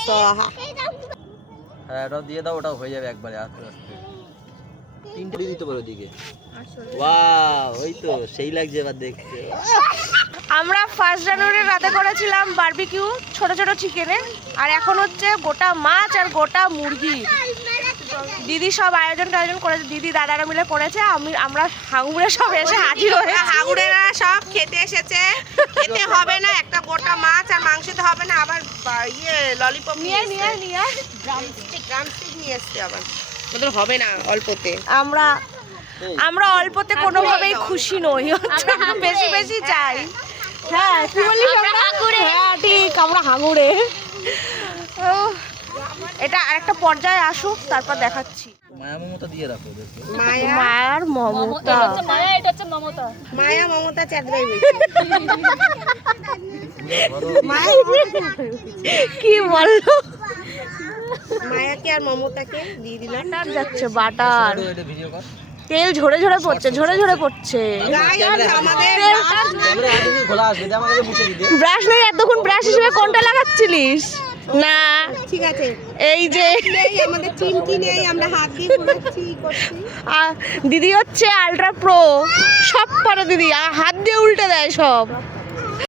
स्वाहा। হ্যাঁ ওটাও দিয়ে দাও, ওটাও হয়ে যাবে একবারে আস্তে আস্তে। তিনটে দিয়ে দিতে পারো ওদিকে। ওয়াও ওই তো সেই লাগছে এবার দেখতে। আমরা 1 জানুয়ারি রাতে করেছিলাম বারবিকিউ ছোট ছোট চিকেনের, আর এখন হচ্ছে গোটা মাছ আর গোটা মুরগি। দিদি সব আয়োজন করেছে, দিদি দাদারা মিলে করেছে। আমরা হাঙুড়ে সব এসে হাজির হয়ে, হাগুড়েরা সব খেতে এসেছে। খেতে হবে না, একটা গোটা মাছ আর মাংসতে হবে না, আবার ইয়ে ললিপপ নিয়ে ড্রামস্টিক নিয়ে এসছে আবার। ওদের হবে না অল্পতে। আমরা অল্পতে কোনোভাবেই খুশি নই, বেশি বেশি চাই। হ্যাঁ কি বলিস, আমরা হাঙুড়ে। হ্যাঁ ঠিক, আমরা হাঙুড়ে। এটা আরেকটা পর্যায়ে আসুক, তারপর দেখাচ্ছি। মায়া মমতা দিয়ে রাখো দেখো। মায়ার মমতা, মায়া মমতা চাঁদবাই কি বললো? মায়াকে আর মমতাকে দিয়ে দিলাম। বাটার যাচ্ছে, বাটার। এটা ভিডিও কর। তেল ঝরে পড়ছে, ঝরে পড়ছে। ক্যামেরা আগে খোলা আসবে, দে আমাকে মুছে দিতে। ব্রাশ নেই এতক্ষণ, ব্রাশ হিসেবে কোনটা লাগাচ্ছিলিস? না ঠিক আছে, এই যে নেই আমাদের চিমটি নেই, আমরা হাত দিয়ে ঘুরাচ্ছি করছি। দিদি হচ্ছে আলট্রা প্রো, সব পারে দিদি, হাত দিয়ে উল্টে দেয় সব।